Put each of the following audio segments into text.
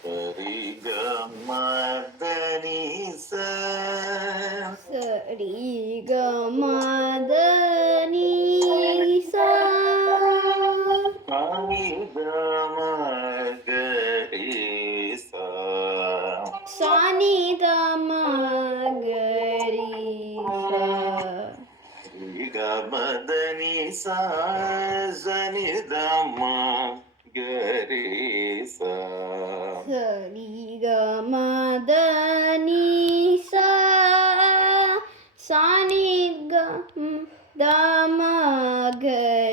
ಸರಿ ಗ ಮ ದ ನಿ ಸ ಸರಿ ಗ ಮ ದ ನಿ ಸ ನಿ ದ ಮ ಗ ರಿ ಸ ಸ ನಿ ದ ಮ ಗ ರಿ ಸ ರಿ ಗ ಮ ದ ನಿ ಸ ನಿ ದ ಮ ಗ ರಿ ಸ ಸರಿ ಗ ಮ ದ ನಿ ಸ ಸ ನಿ ಗ ದ ಮ ಗ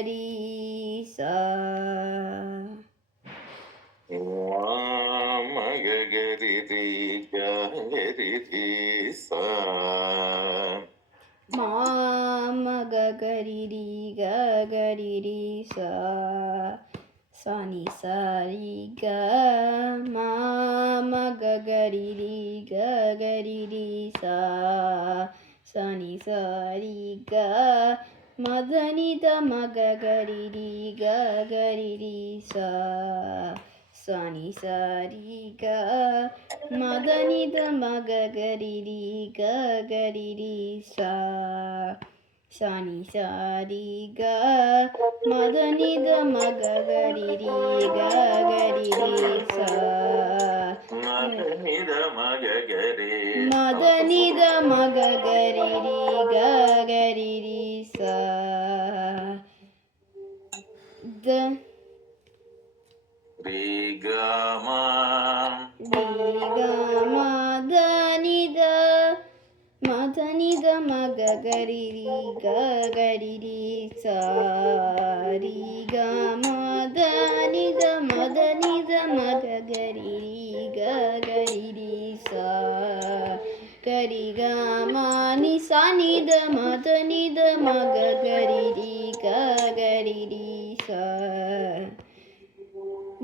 ರಿ ಸ ಮ ಗ ಗ ರಿ ರಿ ಗ ರಿ ರಿ ಸ ಮ ಮ ಗ ಗ ರಿ ರಿ ಗ ಗ ರಿ ರಿ ಸ ಸ ನಿ ಸ ರಿ ಗ ಮ ಮ ಗ ಗ ರಿ ರಿ ಗ ಗ ರಿ ರಿ ಸ ಸ ನಿ ಸ ರಿ ಗ ಮ ದ ನಿ ದ ಮ ಗ ಗ ರಿ ರಿ ಗ ಗ ರಿ ರಿ ಸ ಸ ನಿ ಸ ರಿ ಗ ಮ ದ ನಿ ದ ಮ ಗ ಗ ರಿ ರಿ ಗ ಗ ರಿ ರಿ ಸ ಸ ನಿ ಸ ರಿ ಗ ಮ ದ ನಿ ದ ಮ ಗ ಗ ರಿ ರಿ ಗ ಗ ರಿ ರಿ ಸ ಮ ನಿ ದ ಮ ಗ ಗ ರಿ ಮ ದ ನಿ ದ ಮ ಗ ಗ ರಿ ರಿ ಗ ಗ ರಿ ರಿ ಸ ದ ರಿ ಗ ಮ ರಿ ಗ ಮ ದ ನಿ ದ ಮ ದ ನಿ ದ ಮ ಗ ಗ ರಿ ರಿ ಗ ಗ ರಿ ರಿ ಸ ರಿ ಗ ಮ ದ ನಿ ದ ಮ ದ ನಿ ದ ಮ ಗ ಗ ರಿ ರಿ ಗ ಗ ರಿ ರಿ ಸ ಗ ರಿ ಗ ಮ ನಿ ಸ ನಿ ದ ಮ ದ ನಿ ದ ಮ ಗ ಗ ರಿ ರಿ ಗ ಗ ರಿ ರಿ ಸ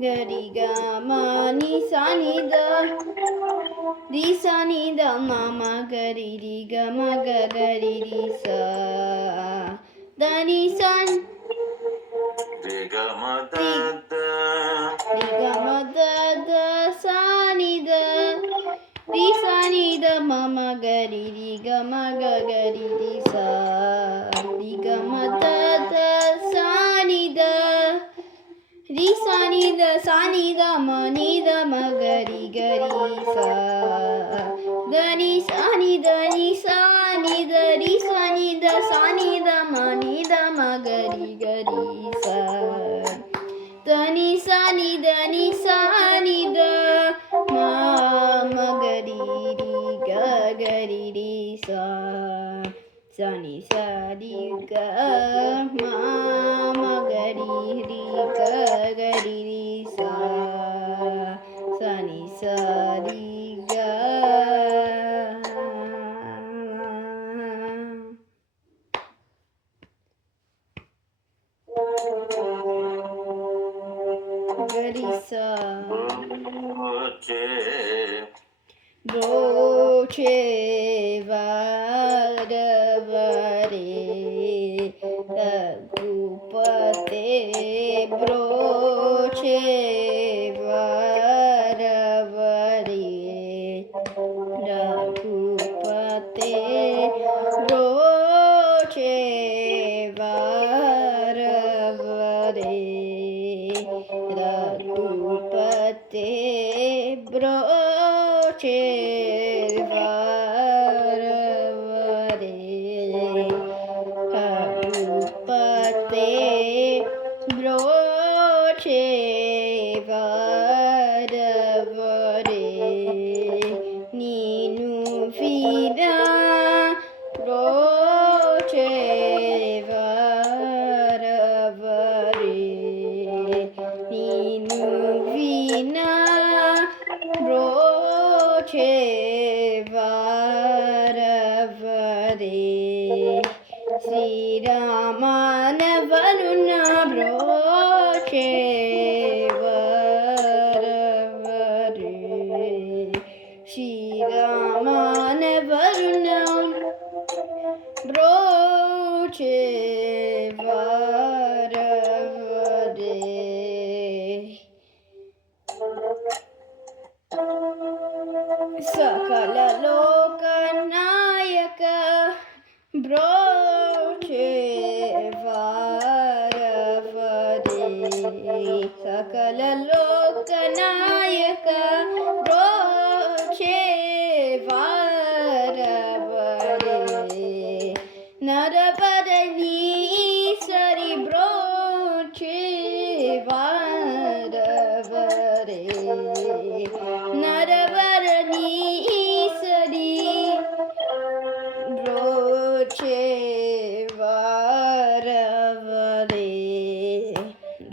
ಗ ರಿ ಗ ಮ ನಿ ಸ ನಿ ದ ರಿ ಸ ನಿ ದ ಮ ಮ ಗ ರಿ ರಿ ಗ ಮ ಗ ಗ ರಿ ರಿ ಸ ದ ನಿ ಸ ರಿ ಗ ಮ ದ ರಿ ದ ರಿ ಗ ಮ ದ ದ ಸ ನಿ ದ ರಿ ಸ ನಿ ದ ಮ ಮ ಗ ರಿ ರಿ ಗ ಮ ಗ ಗ ರಿ ರಿ ಸ ರಿ ಗ ಮ ದ ದ ಸ ನಿ ದ ರಿ ಸ ನಿ ದ ಸ ನಿ ದ ಮ ನಿ ದ ಮ ಗ ರಿ ಗ ರಿ ಸ ದ ನಿ ಸ ನಿ ದ ನಿ ಸ ನಿ ದ ರಿ ಸ ನಿ ದ ಸ ನಿ ದ ಮ ನಿ ದ ಮ ಗ ರಿ ಗ ರಿ ಸ ದ ನಿ ಸ ನಿ ದ ನಿ ಸ ನಿ ದ ಮ ಮ ಗ ರಿ ರಿ ಗ ಗ ರಿ ರಿ ಸ ಸ ನಿ ಸ ರಿ ಗ ಮ ಮ ಗ ರಿ ರಿ ಗ ಗ ರಿ ರಿ ಸ ಸ ನಿ ಸ ರಿ ಗ ಗರಿ ಸ ಚೆ ಬ್ರೋಚೆ ವರವರೆ ರಘುಪತೆ ಬ್ರೋಚೆ ವರವರೆ ರಘುಪತೆ ಬ್ರೋಚೆ ವರವರೆ ರಘುಪತೆ ಬ್ರೋಚೆ ವರವರೆ ರಘುಪತೆ ಬ್ರೋಚೆ ವರವರೆ ನೀನು ವೀರ ಬ್ರೋಚೆ ವರವರೆ ನೀನು ವೀನ ಬ್ರೋಚೆ ವರವರೆ ಶ್ರೀರಾಮನ ವರುಣ ಬ್ರೋಚೆ ವರವರೆ ಶ್ರೀರಾಮನ Varuna broche varavade sakala lokanayaka broche varavade sakala lokanayaka broche varavade Narabadani sari broche varavade Narabadani sari broche varavade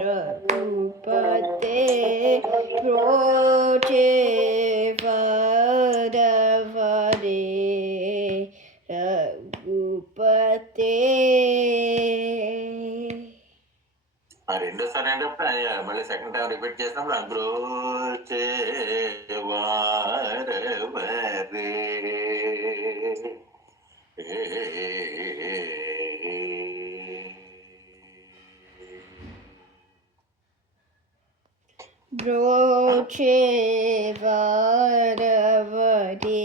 Raghupate broche varavade Raghupate ఆ రెండోసారి అనేటప్పుడు మళ్ళీ సెకండ్ టైం రిపీట్ చేసినప్పుడు అబ్రోచే వారవరే broche varavade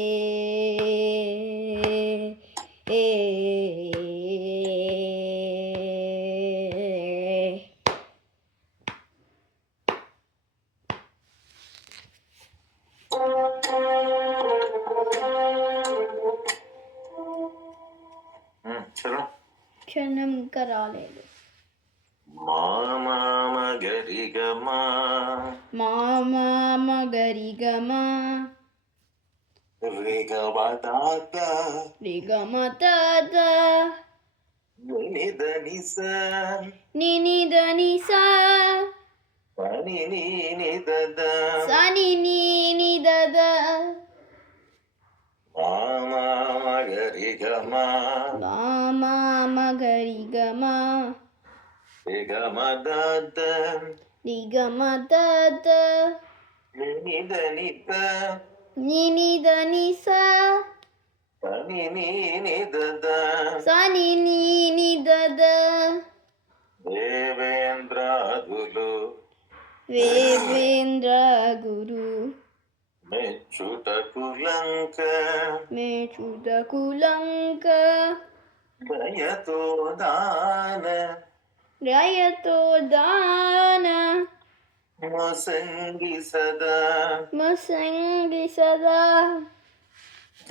చలో క్షణం ఇంకా రాలేదు మామ గరిగమా మామ గరిగమా రిగమదాత రిగమతాత నినిదనిస నినిదనిసా పని నినిదద సని నినిదద మామ గరిగమా మామ గరిగమా రిగమదాత రిగమతాత నినిదనిత నినిదనిసా పని నినిదద సని నినిదద దేవేంద్రాదులు వేవేంద్ర గురు మెచ్చుటకు లంక మేచుటకు లంక దయతో దాన రయతో దాన మొసంగి సదా మసంగి సదా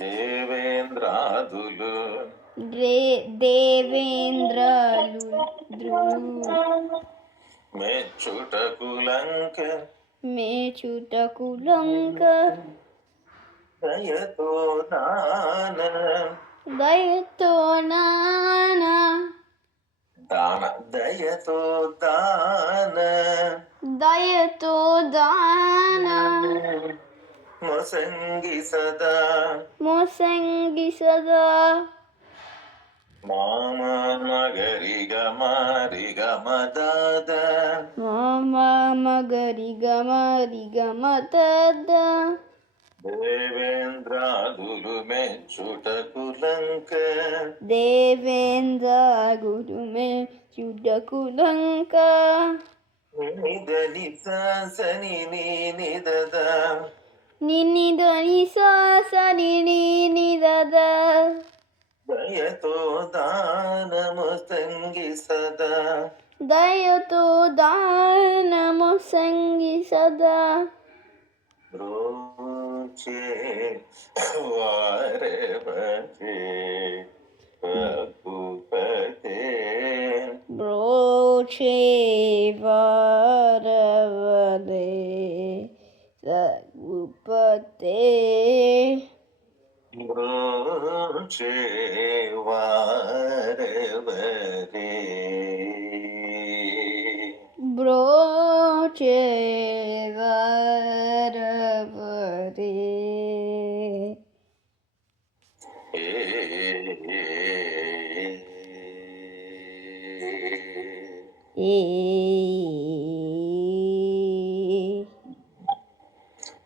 దేవేంద్రాదులు దేవేంద్రాలు మెచ్చుటకు లంక మేచుటకు లంక దయతో దాన దయతో నాన దాన దయతో దాన దయతో దాన మొసంగి సదా మోసంగి సదా మామ మగరి గమరి గమదాద మామ గరి గమ తద దేవేంద్రాదులు మెచ్చుటకు లంక దేవేంద్ర గురు మేచుటకు లంక నిదని సని నిదద నినిదని సాసని నిదద దయతో దానము సంగి సదా దయతో దానము సంగి సదా బ్రోచే వారవతే రఘుపతే బ్రోచే వారవదే రఘుపతే బ్రోచే వారవరే బ్రోచే వారవదే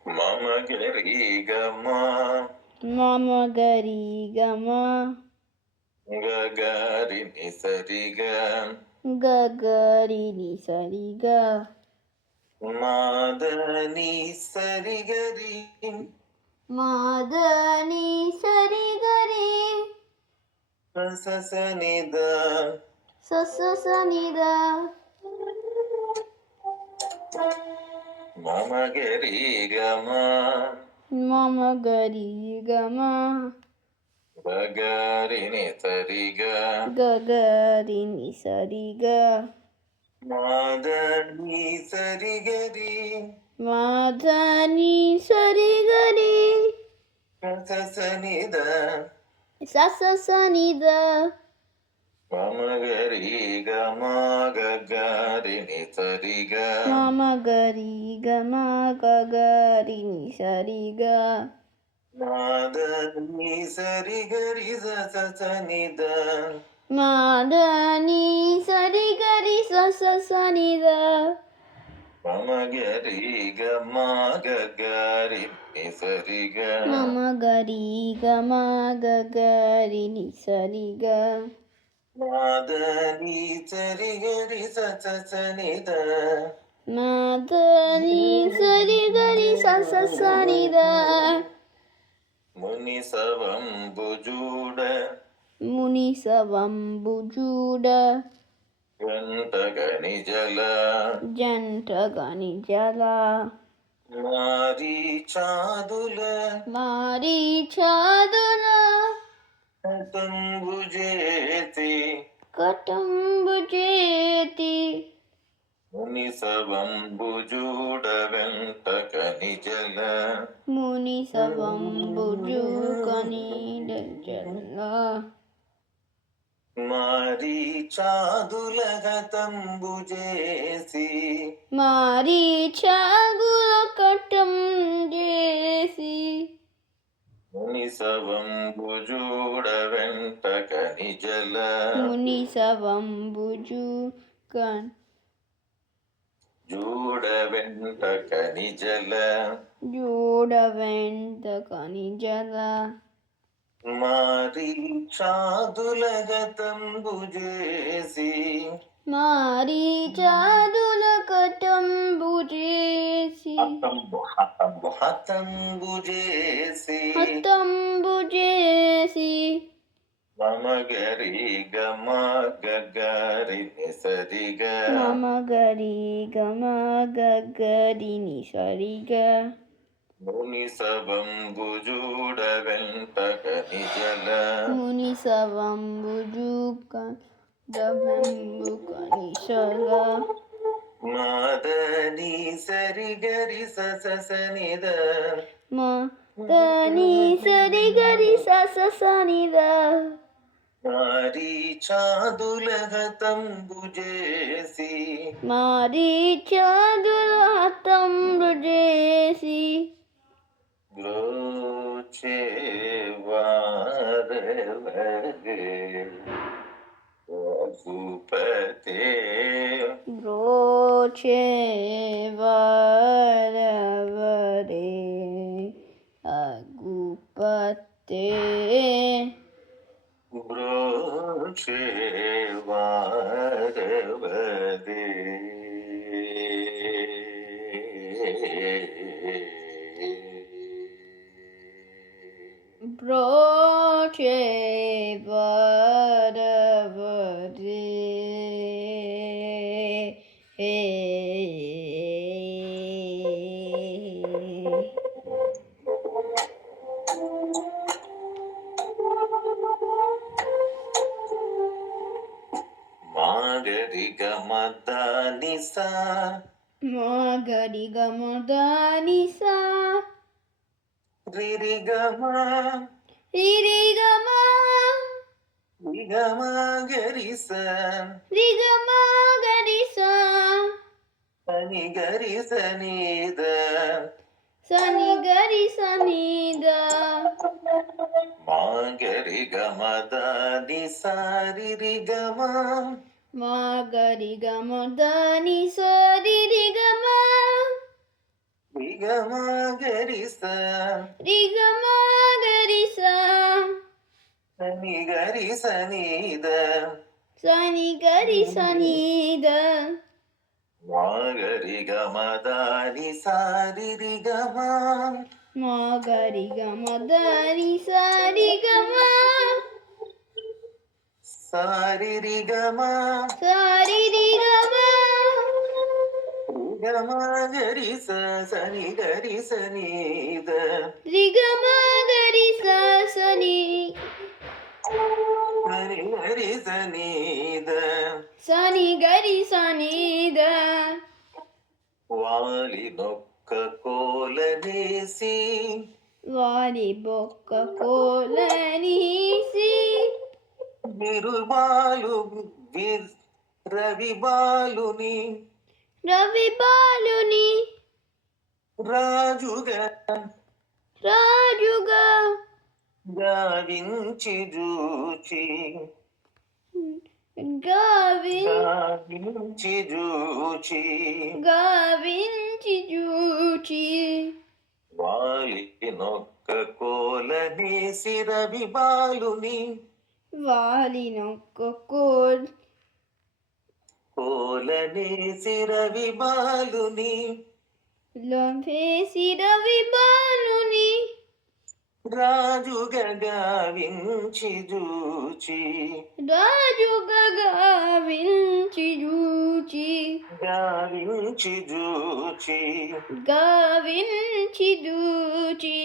మమ గరి గమ మమ గరి గమ గరి ని సరిగా గరి ని సరిగా మాదని సరిగరి మాదని సరిగరి సనిద సనిద మమ గరి గమ మమ గరి గమ గరి ని సరిగా గరి ని సరిగా మాదని సరిగరి మాదని సరిగరి సనిద సనిద మమ గరి గమ గరి ని సరిగా మమ గరి గమ గరి ని సరిగా మాదని సరిగరి సనిద మాదని సరిగరి సనిద మమ గరి గమ గరి ని సరిగా మమ గరి గమ గరి ని సరిగా మాదని సరిగరి సనిద మాదని సరిగరి సనిద ముని సవంబుజూడ ముని సవంబుజూడ గంటగని జల జంట గని జల మారీ చాదుల మారీ చాదుల తంబుజేతి కటంబు చేతి ముని సవంబుజూడ వెంటగని జల ముని సవంబుజు కని జల మారీ చాదుల తంబుజేసి మారీ చాగుల కటం చేసి ముని సవంబుజూడ వెంటగని జల ముని సవంబుజు కన్ జూడ వెంటగని జల జోడ వెంట కని జల మారీ చాదుల తంబుజేసి మారీ చాదుల కటంబు చేసి హతంబుజేసి హతంబు చేసి మమ గరి గమ గరి ని సరిగా మమ గరి గమ గరి ని సరిగా ముని సవంబుజూడ వెంటగని జల ముని సవంబుజు కని జల మాదని సరిగరి సనిద మాదని సరిగరి సనిద మారీ చాదుల తంబుజేసి మారీ చాదుల హతంబు చేసి బ్రోచే వారవరే రఘుపతే బ్రోచే వరవరే అగుపతే బ్రోచే వారవరే బ్రోచే వరవరే మాగరి గమద నిసా మాగరి గమదాని సా రిరి గమ రిరి గమ గమ గరి రి గమ గరి సా సని గరి సనిద సని గరి సనిద మాగరి గమద నిసా రిరి గమ మాగరి గమదాని సా రిరి గమ రి గమ గరి రి గమ గరి సా సని గరి సనీద సని గరి సనీద మాగరి గమదాని సారి గమ మా గరి గమ దని సారి గమ సారి గమ సారి రి గమ గమ గరి సని గరి సనీద రి గమ గరి సని సని గరి సనీద సని గరి సనీద వాలి నొక్క కోలనేసి వాలి బొక్క కోలనీసి బిరుబాలు రవి బాలుని రవి బాలుని రాజుగా రాజుగా గావించి జూచి గావించి జూచి వాలి నొక్క కోలనేసి రవి బాలుని వాలినొక్క కోలనేసి రవి బాలుని లొంపేసి రవి బాలుని రాజుగా గావించి జూచి రాజుగా గావించి జూచి గావించి జూచి గావించి జూచి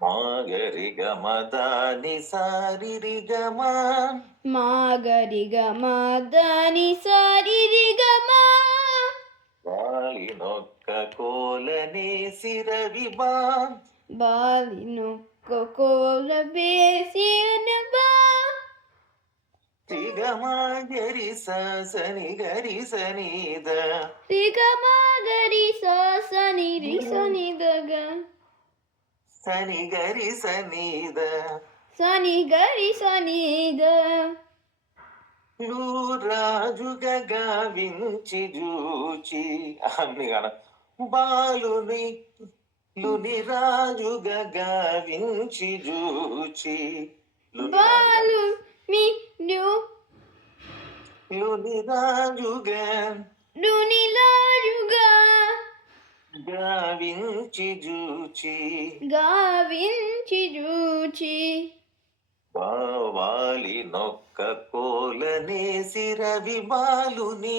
మాగరి గమదాని సారి గమ మాగరి గమ దని సారి రి గమ వాలి నొక్క కోలనేసి రవి బా బాలినొక్క కోల వేసి అనబా రిగమ గరి సని గరి సనీద రి గమ గరి సని రి సని దగ సని గరి సనీద సని గరి సని ద రాజుగా గావించి జూచి అన్ని కాడ బాలుని లుని రాజుగా గావించి జూచి బాలు మీ లుని రాజుగా లుని లాజుగా గావించి జూచి గావించి జూచి వాలి నొక్క కోలనేసి రవి బాలుని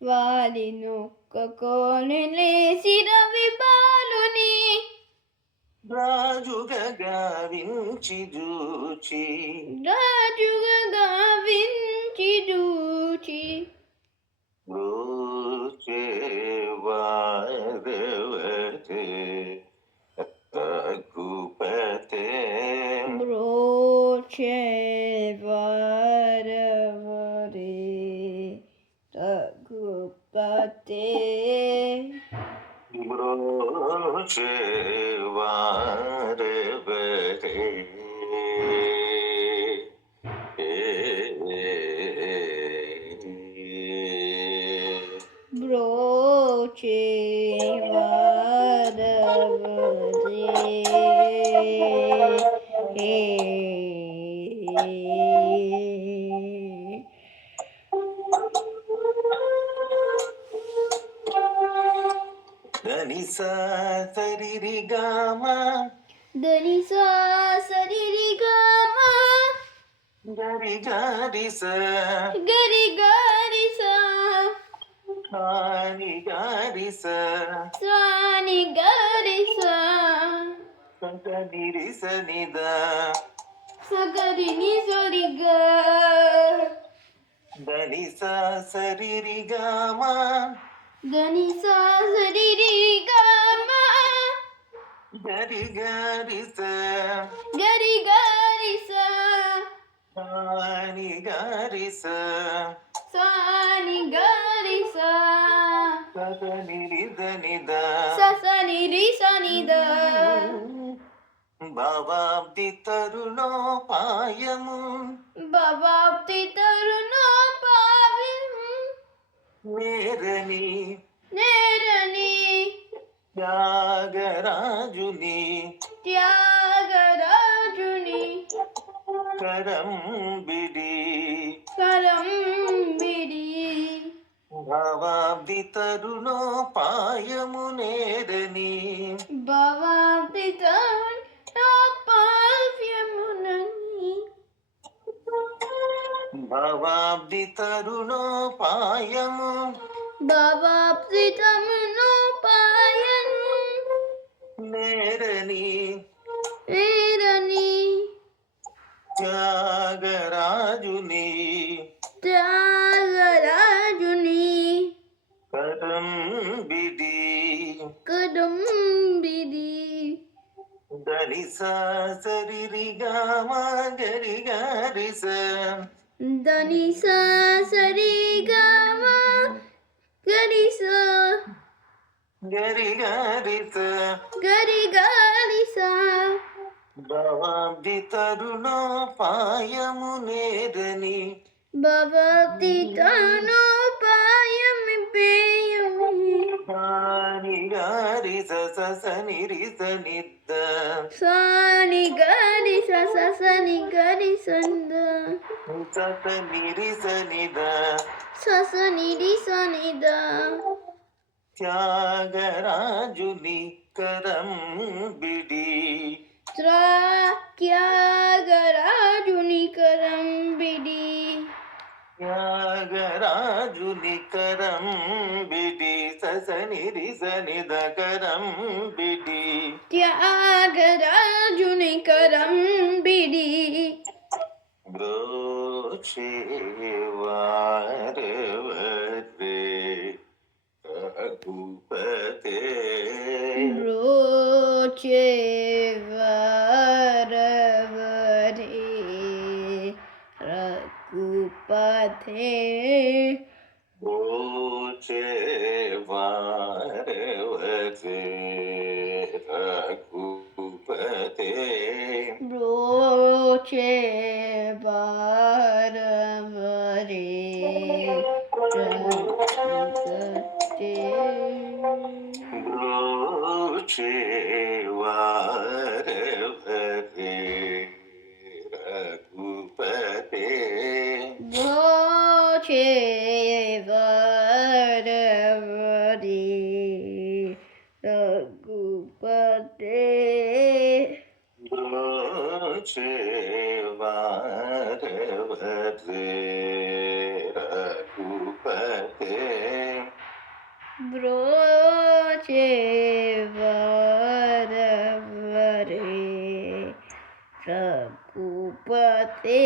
వాలినొక్క కోలనేసి రవి బాలుని రాజుగా గావించి జూచి రాజుగా గావించి జూచి బ్రోచేవారవతే రఘుపతే బ్రోచే వరవరే రఘుపతే బ్రోచేవారవతే బ్రోచే వరవరే దని సరి గమ దని సరి రి గమ గరి గరి గరి గరి సాని గరి సాని గరి సని సనిద సగరి ని సరి గ దని సరి గమ దని సరి రి గమ గరి గరి గరి గరి సాని గరి సాని గరి సని నిద సని రి సని ద భవాబ్ది తరుణోపాయము భవాప్తి తరుణోపాయం నేరని నేరని త్యాగరాజుని త్యాగరాజుని ಕರಂ ಬಿಡಿ ಭಾವಾಬ್ದಿ ತರುಣೋಪಾಯಮುನೇರನಿ భవాబ్ది తరుణోపాయమునని భావాబ్ది తరుణోపాయము భవాబ్ది తరుణోపాయము నేరని ఏరని త్యాగరాజుని త్యాగరాజుని కరం బిడి కదంబిది దని సరి గామ గరి గారిస దని సరి గమ గరిస గరి గారిస గరి గరిస భవాబ్ది తరుణోపాయమునేరని భవతి తనోపాయమి పేయమి పాని గారి ససని రిస నిద్ద సాని గరి ససని గరి సంద ససని రిస నిద ససని సనిద త్యాగరాజుని కరం బిడి త్యాగరాజుని కరంబిడి త్యాగరాజుని కరం బిడి ససని రిస నిద కరం బిడి త్యాగరాజుని కరంబిడి బ్రోచేవారవతే రఘుపతే బ్రోచే వరవరే రఘుపతే బ్రోచేవారవతే రఘుపతే బ్రోచే వరవరే రఘుపతే బ్రోచేవారవతే రఘుపతే బ్రోచే వరవరే రఘుపతే బ్రోచేవారవతే రఘుపతే బ్రోచే వరవరే రఘుపతే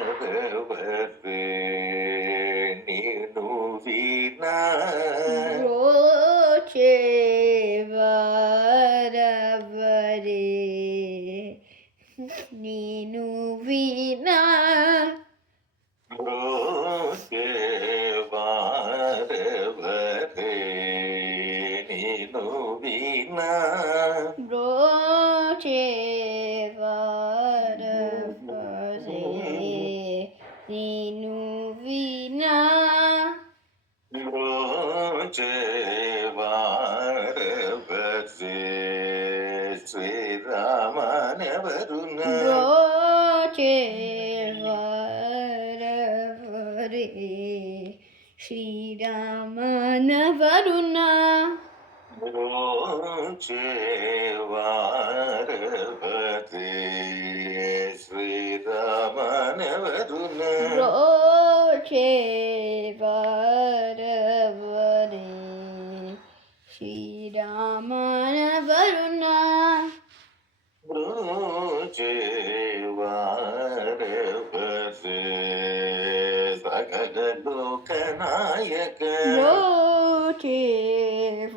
బ్రోచేవారవతే నిను వినా బ్రోచే వరవరే నేను వినా బ్రోచేవారవతే నిను వినా బ్రోచే వరవరే నేను వినా బ్రోచేవారవతే శ్రీరామనవరుణ బ్రోచే వరవరే శ్రీరామనవరుణ బ్రోచేవారవతే శ్రీరామనవరుణ బ్రోచే వరవరే శ్రీరామనవరుణ బ్రోచేవారవతే సకల లోకనాయక బ్రోచే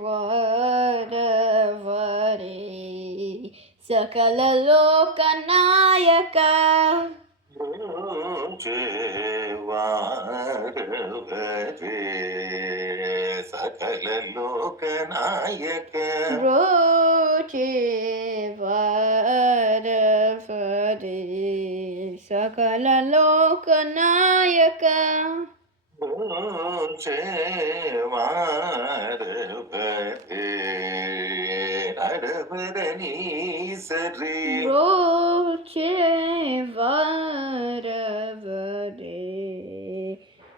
వరవరే సకల లోకనాయక బ్రోచేవారవతే సకల లోకనాయక బ్రోచే వరవరే సకల లోకనాయక బ్రోచేవారవతే నరవ వరవరని సరే Roche varavare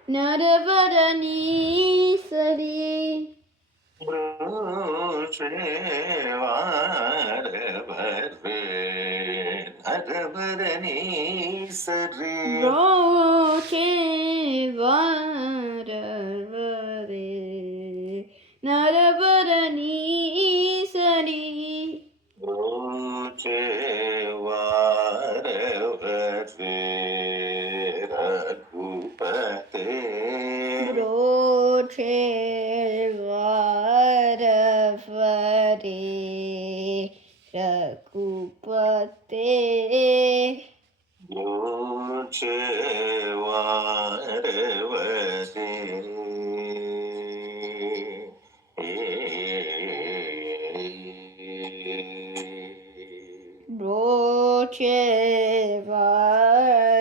naravarani sari వరవరని సరే Roche varavare naravarani sari రఘుపతే Roche varavare Raghupate Roche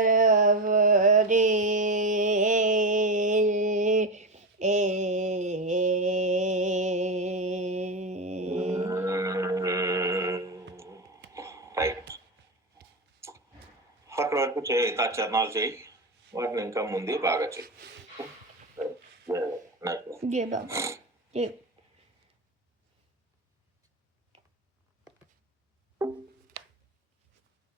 varavare right అక్కడ వరకు చేయి చరణాలు చేయి వాటిని ఇంకా ముందు బాగా చేయి నాకు Yeah, Baba. Yeah.